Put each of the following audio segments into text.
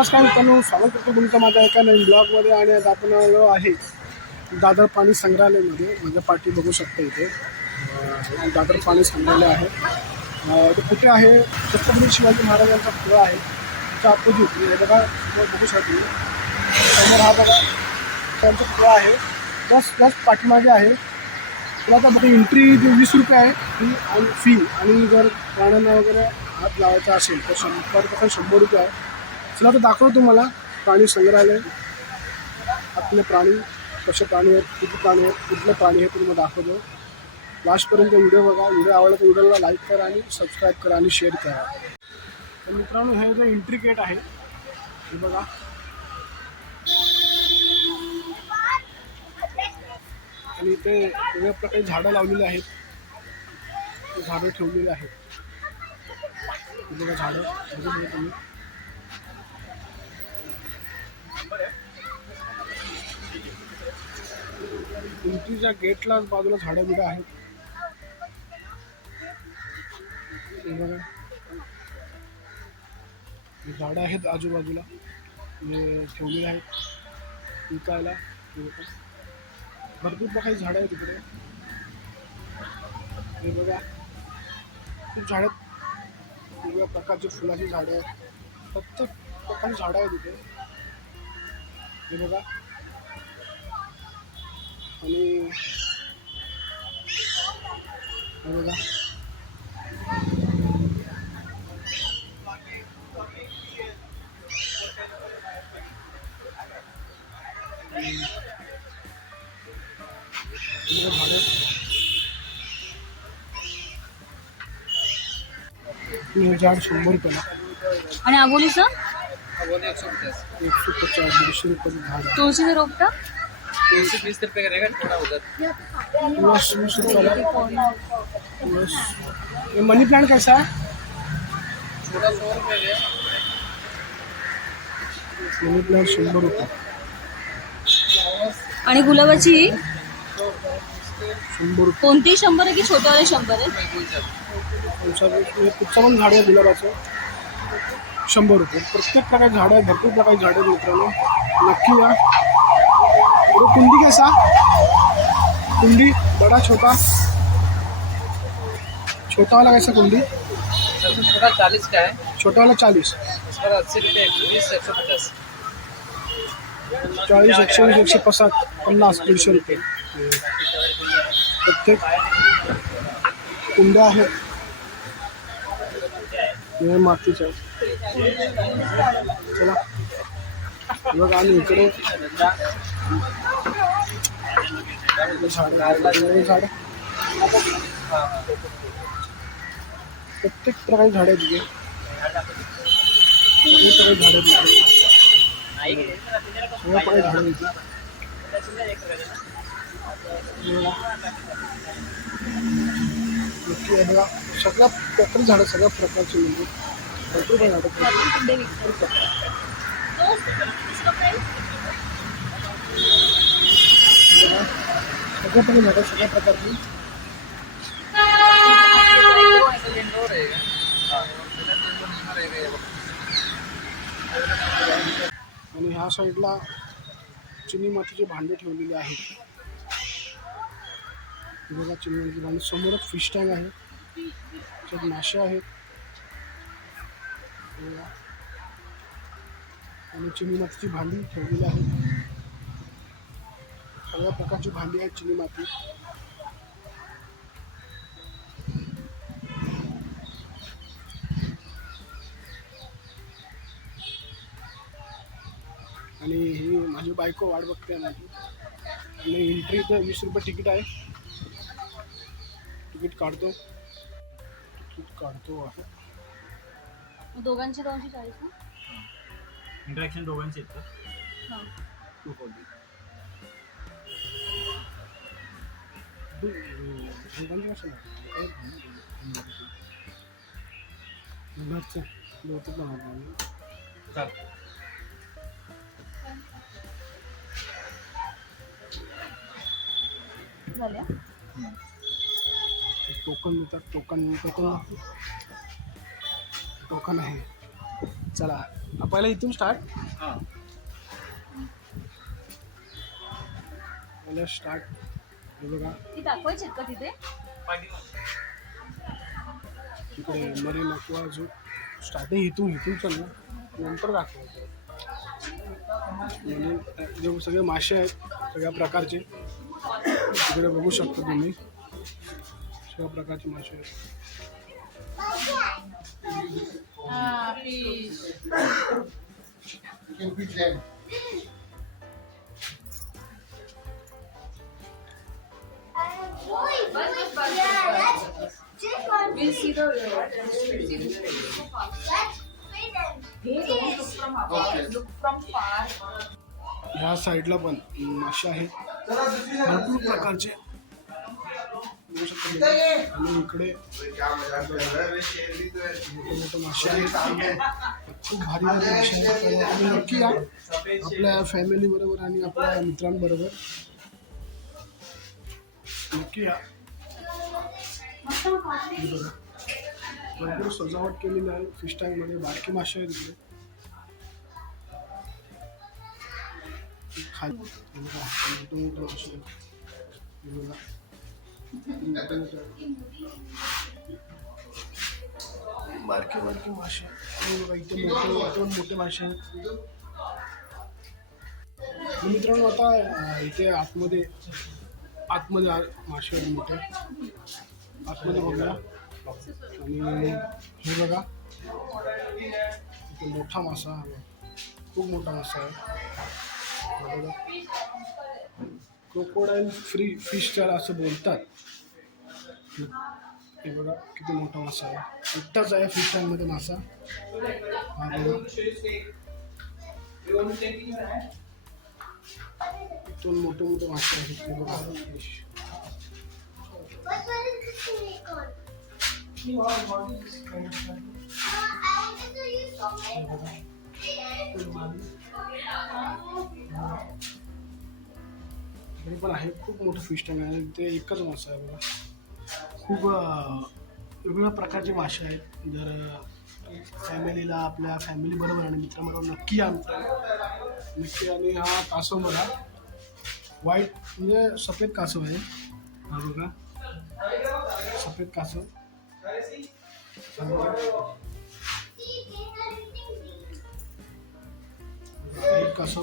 नमस्कार मित्रांनो स्वागत करतो तुमचं माझ्या एका नवीन ब्लॉगमध्ये आणि आज आपण आलो आहे दादर पाणी संग्रहालयमध्ये. माझ्या पाठी बघू शकता इथे. दादर पाणी संग्रहालय आहे. ते कुठे आहे? छत्रपती शिवाजी महाराजांचा पुतळा आहे. त्याच्या अपोजिट हे बघा बघू शकतो. समोर हा बघा त्यांचा पुतळा आहे. प्लस प्लस पाठीमागे आहे. तुला आता बघा एंट्री वीस रुपये आहे फी आणि फी आणि जर प्राण्यांना वगैरे हात लावायचा असेल तर शंभर रुपये शंभर रुपये आहे. चला तर दाखवतो तुम्हाला प्राणी संग्रहालय. आपले प्राणी कसे प्राणी आहेत किती प्राणी आहेत कुठले प्राणी आहेत तुम्ही तुम्हाला दाखवतो. लास्टपर्यंत व्हिडिओ बघा व्हिडिओ आवडला तर व्हिडिओला लाईक करा आणि सबस्क्राईब करा आणि शेअर करा. तर मित्रांनो हे जे एंट्री गेट आहे हे बघा. आणि इथे वेगवेगळ्या प्रकारे झाडं लावलेली आहेत. झाडं ठेवलेली आहेत. बघा झाडं बघू तुम्ही. भिंतीच्या गेटला बाजूला झाडं बिडं आहेत. हे बघा. झाडं आहेत आजूबाजूला. ठेवलेले आहेत. विकायला. भरपूर प्रकारची झाडं आहेत तिकडे हे बघा. खूप झाडं आहेत. वेगवेगळ्या प्रकारची फुलाची झाडं आहेत. प्रत्येक प्रकारची झाडं आहेत तिथे हे बघा. आणि हे बघा हे बघा झाडं हे झाड शंभर रुपयाला आणि आबोलीचं एकशे पचास दीडशे रुपयाचं झाड आहे. तुळशीचं रोपटं बीस रुपये का रहेगा थोड़ा उधर ये मनी प्लांट कैसा है छोटा सौ रुपये है मनी प्लांट शंभर रुपये. आणि गुलाबाची? शंभर रुपये. कोणती शंभर आहे की छोट्यावाले शंभर आहे हे कुठचं पण झाड आहे गुलाबाचं. शंभर रुपये. प्रत्येक प्रकारचे झाडं आहे भरपूर प्रकारची झाडं आहेत मित्रांनो. नक्की या. तो कुंडी कैसा? कुंडी बड़ा छोटा? छोटा वाला कैसा कुंडी? तो छोटा चालीस का है। छोटा वाला चालीस। अस्सी रुपये एक सौ एक सौ पचास। चाळीस एकशे वीस एकशे पसाट पन्नास दीडशे रुपये। प्रत्येक कुंड्या आहेत हे मातीच्या. चला। आणि इकडे इकडे झाडं प्रत्येक प्रकारची झाडं आहेत तिथे सगळीकडे सगळ्या प्रकारची झाडं तिथे. सगळ्या प्रकारची झाडं सगळ्या प्रकारची म्हणजे भरपूर पण झाडं आहेत. बघा, सगळ्या प्रकारची सगळ्या प्रकारची आणि ह्या साईडला चिनी मातीची भांडे ठेवलेली आहेत. बघा चिनी मातीची भांडी. समोरच फिश टँक आहे. त्यात मासे आहेत. आणि चिनी मातीची भांडी ठेवलेली आहेत. सगळ्या प्रकारची भांडी आहेत चिनी माती. आणि ही माझी बायको वाट बघते माझी. आणि एंट्री इथं वीस रुपये तिकीट आहे. तिकीट काढतो. तिकीट काढतो आहे दोघांचे दोनशे चाळीस ना? इंटरॅक्शन दोघांचे आहेत का? हां. टू फोर्टी झाल्या टोकन देतात टोकन टोकन टोकन आहे. चला. पहिला इथून स्टार्ट हां पहिला स्टार्ट ती दाखवायची का तिथे? तिकडे मरीन किंवा जो स्टार्टिंग इथून इथून चल ना. नंतर दाखवतो म्हणजे जे सगळे मासे आहेत सगळ्या प्रकारचे. तिकडे बघू शकतो तुम्ही. सगळ्या प्रकारचे मासे आहेत. We'll see the Look from far. ह्या साईडला पण मासे आहेत भरपूर प्रकारचे बघू शकता तुम्ही. आणि इकडे मोठे मोठे मासे आहेत खूप भारी भारी मासे आहेत तर तुम्ही नक्की या आपल्या फॅमिली बरोबर आणि आपल्या मित्रांबरोबर भरपूर सजावट केलेली आहे. फिश टँकमध्ये बारकी मासे आहेत इकडे. बारके बारके मासे. इथे मोठे मोठे मासे आहेत. मित्रांनो आता इथे आतमध्ये आतमध्ये आ- मासे मोठे. आतमध्ये बघूया आणि हे बघा. इथे मोठा मासा आहे. खूप मोठा मासा आहे. बघा. क्रोकोडाईल फ्री फिश असं बोलतात. हे बघा किती मोठा मासा आहे. एकटाच आहे फिश टँकमध्ये मासा. हा बघा. इथून मोठे मोठे मासे आहेत हे बघा फिश पण आहे खूप मोठं फिश टँक आहे ते एकच मासा आहे बघा खूप वेगवेगळ्या प्रकारचे मासे आहेत जर फॅमिलीला आपल्या फॅमिली बरोबर आणि मित्रांबरोबर नक्की या मिठी आणि हा कासव बघा व्हाईट म्हणजे सफेद कासव आहे. हा बघा. सफेद कासव. एक कासव.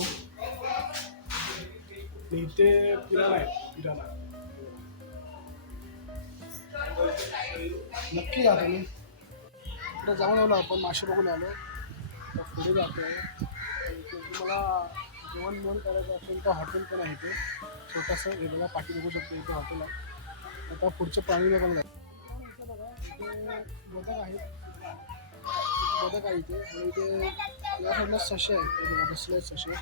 इथे पिराला आहे पिराला. नक्की जातो मी इकडे जाऊन आलो आपण मासे बघून आलो. पुढे जातो आहे तुम्हाला जेवण बिवण करायचं असेल तर हॉटेल पण आहे इथे. छोटंसं हे बघा पाठी बघू शकतो इथे हॉटेल आहे. आता पुढचं प्राणीला पण बघा इथे बदक आहेत बदक आहे इथे. आणि इथे या साईडला सशे आहेत. बसले आहेत सशे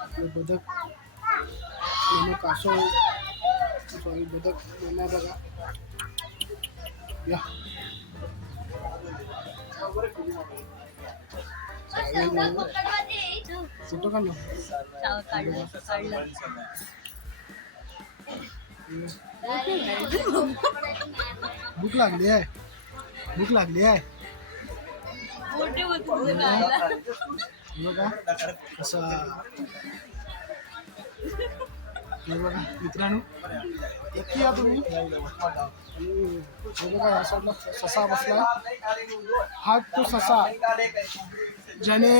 आपले बदक आणि कासव. सॉरी बदक मेना बघा. या. फोटो काढलं भूक लागली आहे. भूक लागली आहे. बघा बघा मित्रांनो एक या तुम्ही. बघा या साईडला ससा बसला. हा तो ससा. ज्याने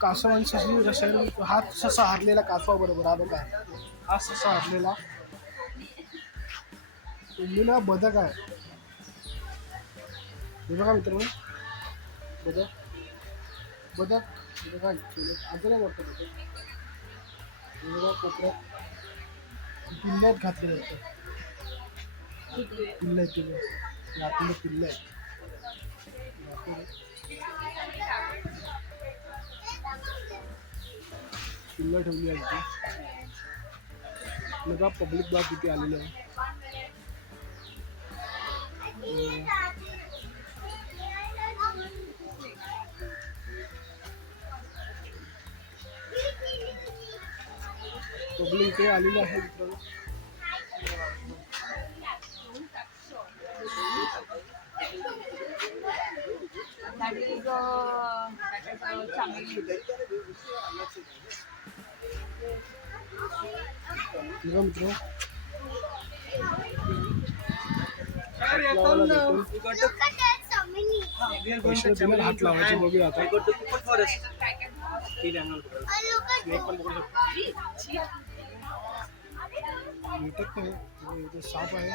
कासवांशी रसायन हा ससा हरलेला कासवा बरोबर हा बघा. हा ससा हरलेला तुम्हीला बदक आहे. हे बघा मित्रांनो. बदक. बदक. बघा अजून वाटतं बदक. हे बघा कोपऱ्यात. पिल्ल्यात घातले जातं पिल्ल आहे पिल्ल पिल्ल पिल्लं ठेवली आहे तिथे बघा पब्लिक बाग तिथे आलेली आहे. पब्लिक इथे आलेली आहे मित्रांनो. That. बघा मित्र. हात लावायचे बघूया आता. भेटत नाही इथे साप आहे.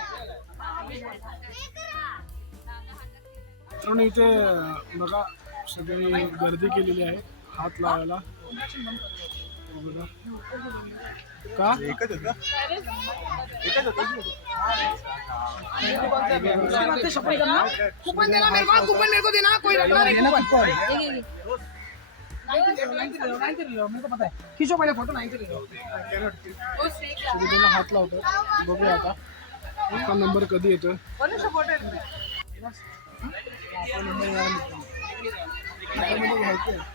मित्रांनो इथे बघा सगळी गर्दी केलेली आहे हात लावायला. बघा का? कूपन देना मेरे को कूपन मेरे को देना कोई रखना नहीं कूपन मेरे को पता है खींचो पहले फोटो जण हात? लावतात बघूया आता आपला नंबर. कधी येतो अभी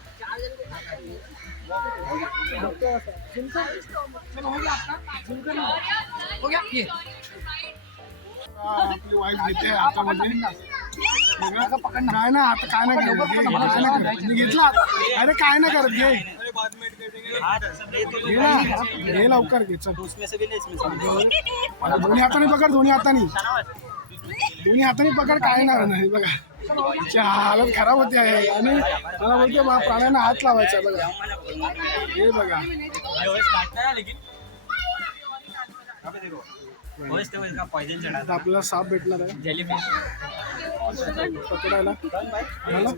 हो गया आपका हो गया ये आपली वाईफ घेते हातामध्ये बघा. काय ना आता काय नाही करत घे, घेतला अरे काय नाही करत घे लवकर घे चल उसमें से भी नहीं इसमें से भी आता दोन्ही हाताने पकड दोन्ही हाताने दोन्ही हाताने पकड काय नाही नाही बघा हालत खराब होते आहे. आणि मला बोलते बा प्राण्यांना हात लावायचा बघा. हे बघा. आता आपल्याला साप भेटणार आहे. पकडायला. झालं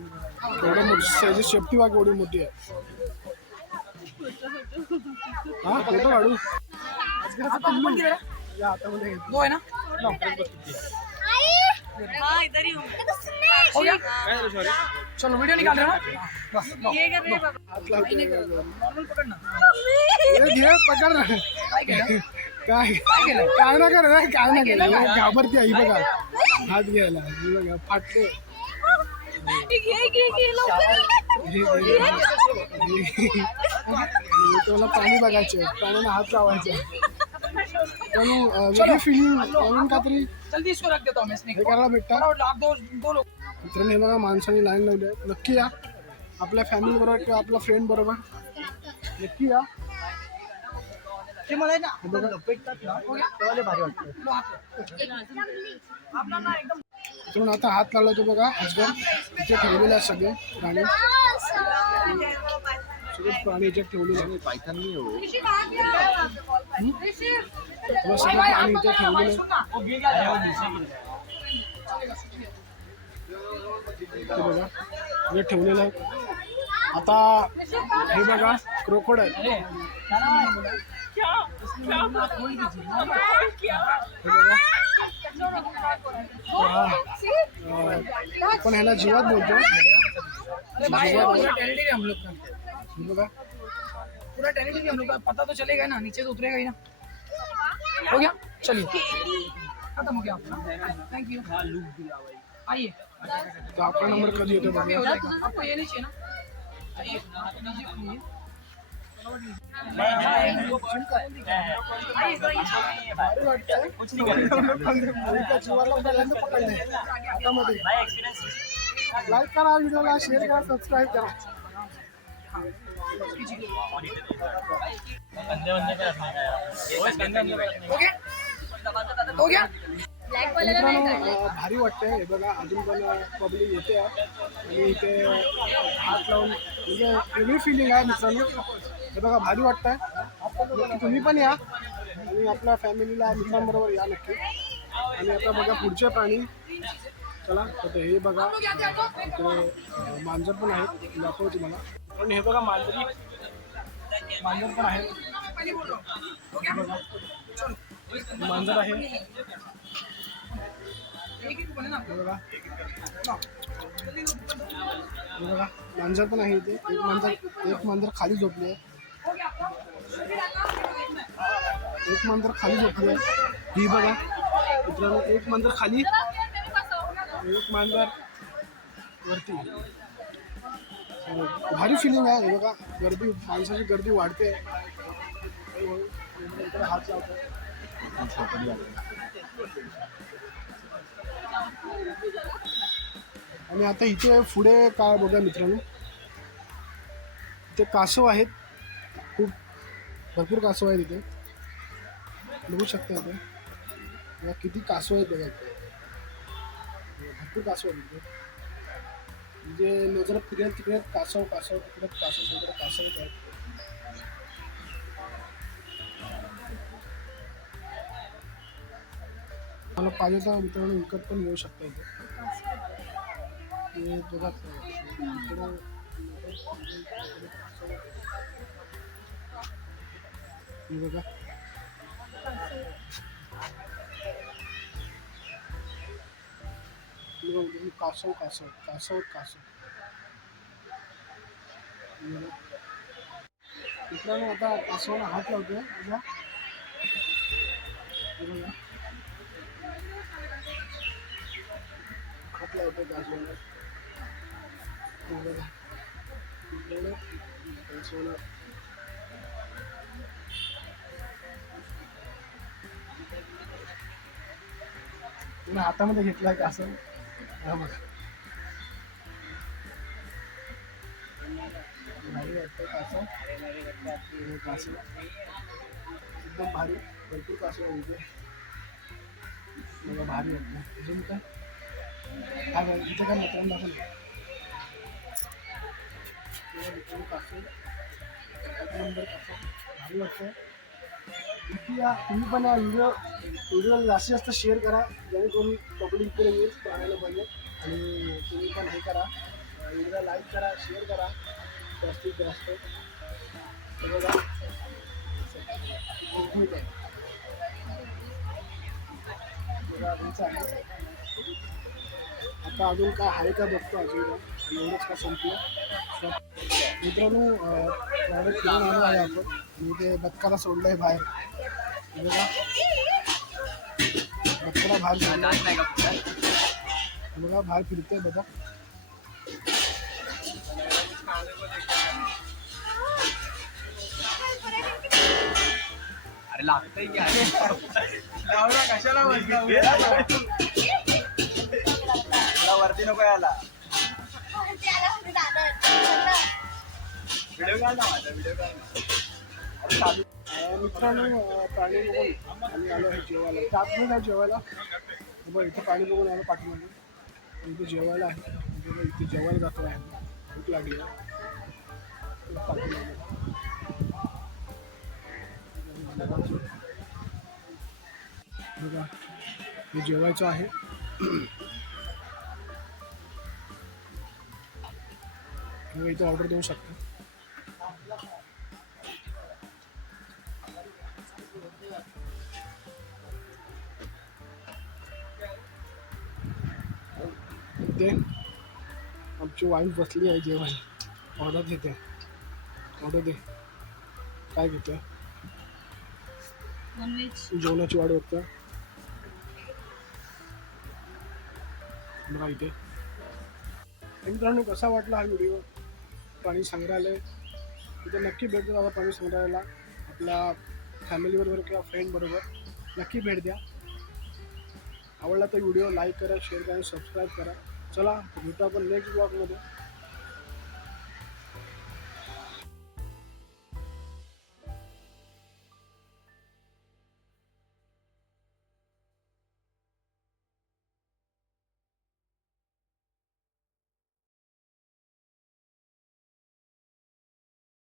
एवढं मोठी वाघ एवढी मोठी आहे. हा फोटो काढू. दो है ना हाँ इधर ही हूँ हो गया चलो वीडियो निकाल रहे हो ना बस लो ये कर रहे हैं हात लावते नॉर्मल पकड़ना हे घे पकड ना काय केलं काय काय ना कर रे काय ना केलं घाबरते आई बघा हात घ्यायला ही बघा फाटले तुला पाणी बघायचे पाण्याने हात लावायचे पण अं, वेगळी फिलिंग म्हणून काहीतरी जल्दी इसको रख देता हूँ मैं स्नेक हे करायला भेटतं और आप दो दो लोग मित्रांनो हे बघा माणसांनी लाईन लावली आहे नक्की या आपल्या फॅमिली बरोबर किंवा आपल्या फ्रेंड बरोबर। नक्की या ते मला आहे ना आपण लपेटतात ना हो गया तेव्हा लय भारी वाटतं लो हात लाव. आपला ना एकदम म्हणून आता हात लावला तो बघा अजगर इथे ठेवलेले आहेत सगळे प्राणी सगळे प्राणी इथे ठेवलेले आहेत तेव्हा सगळे प्राणी इथे ठेवलेले आहेत वो गिर गया ते बघा हे। ठेवलेलं आहे आता हे बघा क्रोकोड आहे। हे? बघा। हा. अं, आपण ह्याला जीवात बोलतो अरे भाई पूरा टेरिटरी हम लोग का हे। बघा। पूरा टेरिटरी हम लोग का पता तो चलेगा ही ना नीचे तो उतरेगा ही ना। हो गया चलिए खत्म हो गया आपका थैंक यू आइए तर आपला नंबर कधी येतो आपको ये नहीं चाहिए ना. लाईक करा व्हिडिओला शेअर करा सबस्क्राईब करा भारी वाटतंय हे बघा अजून पण पब्लिक येते आणि इथे हात लावून म्हणजे वेगळी फिलिंग आहे मित्रांनो हे बघा भारी वाटतंय. नक्की तुम्ही पण या. आणि आपल्या फॅमिलीला मित्रांबरोबर या नक्की. आणि आता बघा पुढचे प्राणी. चला तर हे बघा. इकडे अं, मांजर पण आहेत दाखवू तुम्हाला. पण हे बघा मांजरी मांजर पण आहे. मांजर आहे. बघा. बघा. मांजर पण आहे इथे. एक मांजर एक मांजर खाली झोपली आहे. एक मांजर खाली झोपली आहे. ही बघा. मित्रांनो एक मांजर खाली. एक मांजर वरती. भारी फिलिंग आहे. हे बघा, गर्दी, माणसाची गर्दी वाढते. आणि आता इथे पुढे काय बघा मित्रांनो. इथे कासव आहेत. खूप भरपूर कासव आहेत इथे. बघू शकता इथे. किती कासव आहेत बघा भरपूर कासव आहेत इथे. म्हणजे नजर फिरेल तिकडे कासव कासव तिकडे कासव तिकडे कासव आहेत मला पाहिजे तर मित्रांनो विकत पण घेऊ शकता इथे. बघा बघा. कासव कासव कासव कासव हे बघा. मित्रांनो आता कासवाला हात लावतोय बघा हात लावतोय कासवाला कासवाला हातामध्ये घेतलाय का। हा बघा. भारी वाटतं कासव हे कासव एकदम भारी भरपूर कासव आहे. मला भारी वाटतं अजून काय? हा बघा इथे काय मित्रांनो दाखवलं? हे मित्रांनो कासव एक नंबर कासव भारी वाटतं इथे या तुम्ही पण या व्हिडिओ व्हिडिओला जास्तीत जास्त शेअर करा जेणेकरून पब्लिक इकडे येईल पाहायला पाहिजे. आणि तुम्ही पण हे करा. एकदा लाईक करा शेअर करा. जास्तीत जास्त. बघा. आता अजून काय आहे का बघतो अजून. एवढंच का संपलं? मित्रांनो प्रायव्हेट फिरून आलो आहे आपण. मी ते बदकाला सोडलं आहे बाहेर. बघा. बदकाला बाहेर बघा बाहेर फिरतोय बघा. अरे लागतंय की अरे कशाला वरती नको यायला. व्हिडिओ काढ ना माझा व्हिडिओ काढ ना. अं, मित्रांनो प्राणी बघून आम्ही आलो आहे जेवायला. आतमध्ये काय जेवायला? बघ इथं प्राणी बघून आलो पाठीमागे. इथे जेवायला आहे. इथे जेवायला जातो आहे. भूक लागली आहे बघा हे जेवायचं आहे. इथं ऑर्डर देऊ शकता. आमची वाईफ बसली आहे जेवायला ऑर्डर देते. ऑर्डर दे. काय घेते जेवणाची वाढ होतं बघा इथे. तर मित्रांनो कसा वाटला हा व्हिडिओ? प्राणी संग्रहालय. इथे नक्की भेट द्या प्राणी संग्रहालयाला. आपल्या फॅमिलीबरोबर किंवा फ्रेंडबरोबर नक्की भेट द्या. आवडला तर व्हिडिओ लाईक करा शेअर करा आणि सबस्क्राईब करा. चला भेटू आपण नेक्स्ट ब्लॉगमध्ये